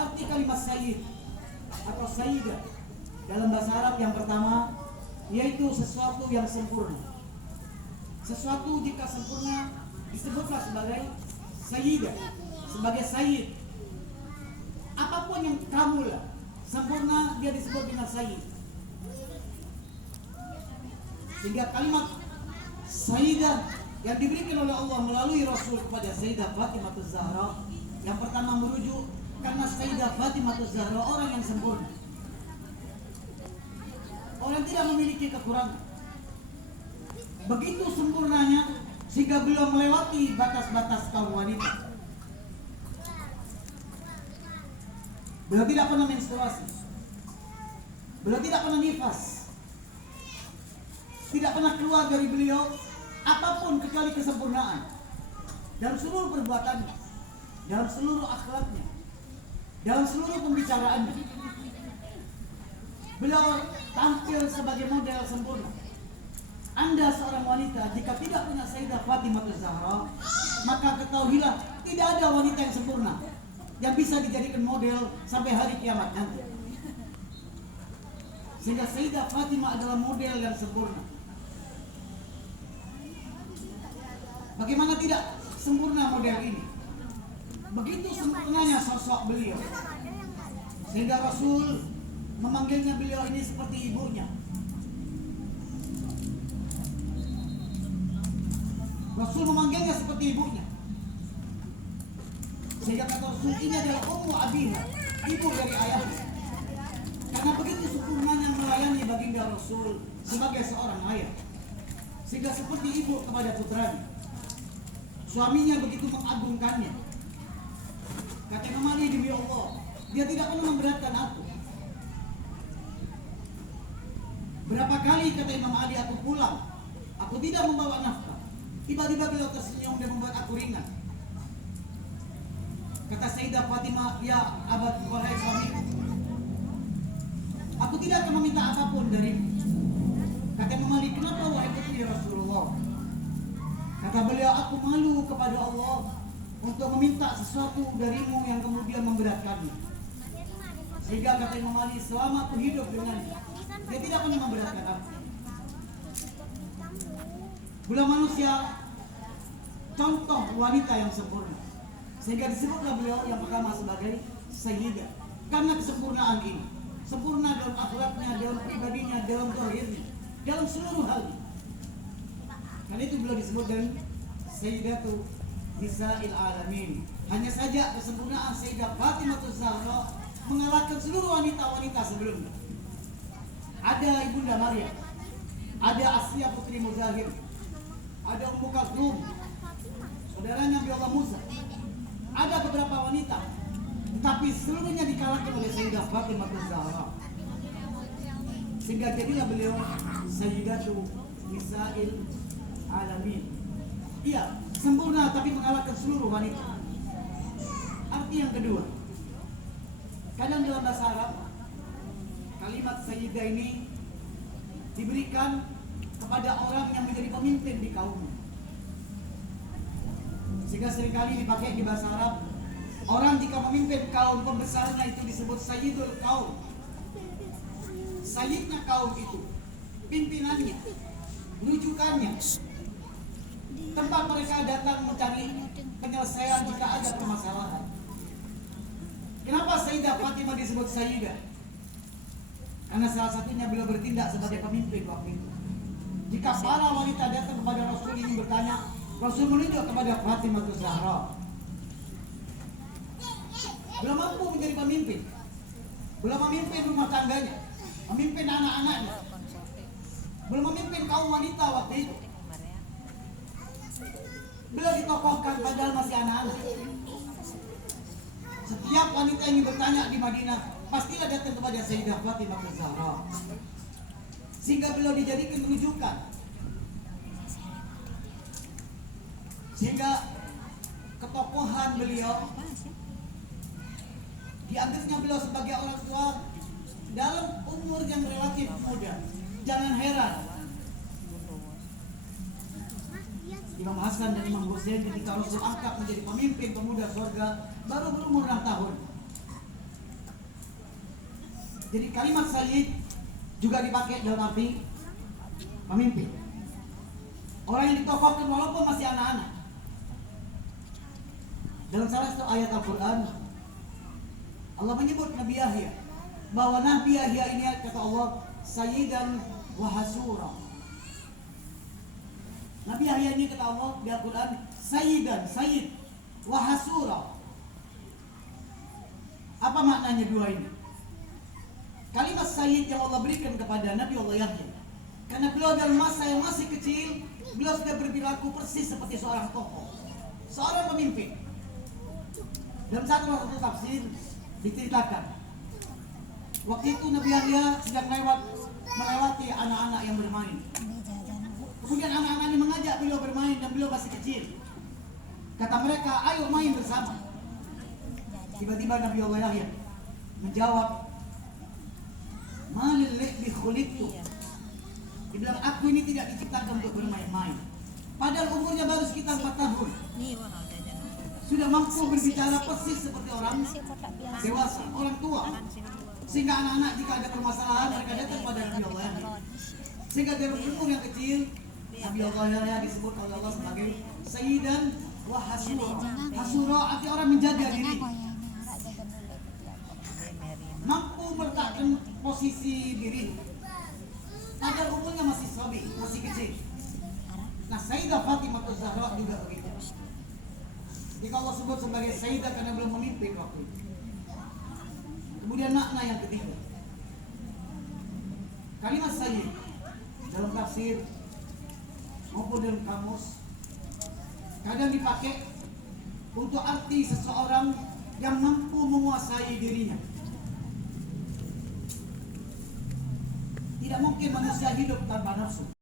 Arti kalimat sayyid atau sayyidah dalam bahasa Arab yang pertama yaitu sesuatu yang sempurna. Sesuatu jika sempurna disebutlah sebagai sayyidah, sebagai sayyid. Apapun yang kamulah sempurna dia disebut dengan sayyid. Sehingga kalimat sayyidah yang diberikan oleh Allah melalui Rasul kepada Sayyidah Fatimah Az-Zahra yang pertama merujuk karena Sayyidah Fatimah Az-Zahra orang yang sempurna, orang tidak memiliki kekurangan. Begitu sempurnanya sehingga beliau melewati batas-batas kaum wanita. Beliau tidak pernah menstruasi, beliau tidak pernah nifas, tidak pernah keluar dari beliau apapun kecuali kesempurnaan dalam seluruh perbuatannya, dalam seluruh akhlaknya, dalam seluruh pembicaraannya. Beliau tampil sebagai model sempurna. Anda seorang wanita jika tidak punya Sayyidah Fatimah Az-Zahra, maka ketahuilah tidak ada wanita yang sempurna yang bisa dijadikan model sampai hari kiamat nanti. Sehingga Sayyidah Fatimah adalah model yang sempurna. Bagaimana tidak sempurna model ini? Begitu sempurnanya sosok beliau, sehingga Rasul memanggilnya beliau ini seperti ibunya. Rasul memanggilnya seperti ibunya. Sehingga kata Rasul ini adalah ummu abiha, ibu dari ayahnya. Karena begitu sempurnanya melayani baginda Rasul sebagai seorang ayah. Sehingga seperti ibu kepada putranya. Suaminya begitu mengagungkannya. Kata Imam Ali, demi Allah, dia tidak pernah memberatkan aku. Berapa kali kata Imam Ali aku pulang, aku tidak membawa nafkah. Tiba-tiba beliau tersenyum dan membuat aku ringan. Kata Sayyidah Fatimah, ya abad wahai suamiku, aku tidak akan meminta apapun darimu. Kata Imam Ali, kenapa wahai putri Rasulullah? Kata beliau, aku malu kepada Allah untuk meminta sesuatu darimu yang kemudian memberatkanmu. Sehingga kata Imam Ali, selama aku hidup dengannya, dia tidak pernah memberatkan aku. Beliau manusia, contoh wanita yang sempurna. Sehingga disebutlah beliau yang pertama sebagai sayyidah. Karena kesempurnaan ini, sempurna dalam akhlaknya, dalam pribadinya, dalam zahirnya, dalam seluruh hal. Karena itu beliau disebut dengan Sayyidatu Nisa'il Alamin. Hanya saja kesempurnaan Sayyidah Fatimah Az-Zahra mengalahkan seluruh wanita-wanita sebelumnya. Ada Ibunda Maryam, ada Asiyah putri Muzahir, ada Ummu Kalthum, saudaranya Nabi Allah Musa. Ada beberapa wanita, tetapi seluruhnya dikalahkan oleh Sayyidah Fatimah Az-Zahra. Sehingga jadilah beliau Sayyidatu Nisa'il Alamin. Iya, sempurna tapi mengalahkan seluruh wanita. Arti yang kedua, kadang dalam bahasa Arab kalimat sayyidah ini diberikan kepada orang yang menjadi pemimpin di kaumnya. Sehingga seringkali dipakai di bahasa Arab, orang jika memimpin kaum pembesarnya itu disebut sayyidul kaum. Sayyidnya kaum itu, pimpinannya, rujukannya, tempat mereka datang mencari penyelesaian jika ada permasalahan. Kenapa Sayyidah Fatimah disebut sayyidah? Karena salah satunya beliau bertindak sebagai pemimpin waktu itu. Jika para wanita datang kepada Rasul ingin bertanya, Rasul menunjuk kepada Fatimah Az-Zahra. Beliau mampu menjadi pemimpin. Beliau memimpin rumah tangganya, memimpin anak-anaknya, beliau memimpin kaum wanita waktu itu. Beliau ditokohkan padahal masih anak-anak. Setiap wanita yang bertanya di Madinah pastilah datang kepada Sayyidah Fatimah Az-Zahra. Sehingga beliau dijadikan rujukan. Sehingga ketokohan beliau dianggapnya beliau sebagai orang tua dalam umur yang relatif muda. Jangan heran Imam Hasan dan Imam Hussein ketika Rasul angkat menjadi pemimpin pemuda surga baru berumur 6 tahun. Jadi kalimat sayyid juga dipakai dalam arti pemimpin. Orang yang ditokohkan walaupun masih anak-anak. Dalam salah satu ayat Al-Quran, Allah menyebut Nabi Yahya, bahwa Nabi Yahya ini kata Allah sayyidan wa hasura. Nabi Yahya ini kata Allah di Al-Quran sayyidan, sayyid wa hasura. Apa maknanya dua ini? Kalimat sayyid yang Allah berikan kepada Nabi Allah Yahya, karena beliau dalam masa yang masih kecil, beliau sudah berperilaku persis seperti seorang tokoh, seorang pemimpin. Dalam satu tafsir diceritakan, waktu itu Nabi Yahya sedang melewati anak-anak yang bermain. Kemudian anak-anak ini mengajak beliau bermain dan beliau masih kecil. Kata mereka, ayo main bersama. Tiba-tiba Nabi Allah Yahya menjawab, malil li'bi khuliqtu. Dibilang, aku ini tidak diciptakan untuk bermain-main. Padahal umurnya baru sekitar 4 tahun. Sudah mampu berbicara persis seperti orang dewasa, orang tua. Sehingga anak-anak jika ada permasalahan mereka datang kepada Nabi Allah Yahya. Sehingga dari umur yang kecil Nabi Allah Yahya disebut oleh Allah sebagai sayyidan wa hasura. Hasura artinya orang menjaga diri, mampu meletakkan posisi diri. Padahal umurnya masih sabi, masih kecil. Nah, Sayyidah Fatimah Az-Zahra juga begitu. Jika Allah sebut sebagai Sayyidah karena belum memimpin waktu itu. Kemudian makna yang ketiga, kalimat sayyid dalam tafsir maupun dalam kamus kadang dipakai untuk arti seseorang yang mampu menguasai dirinya. Tidak mungkin manusia hidup tanpa nafsu.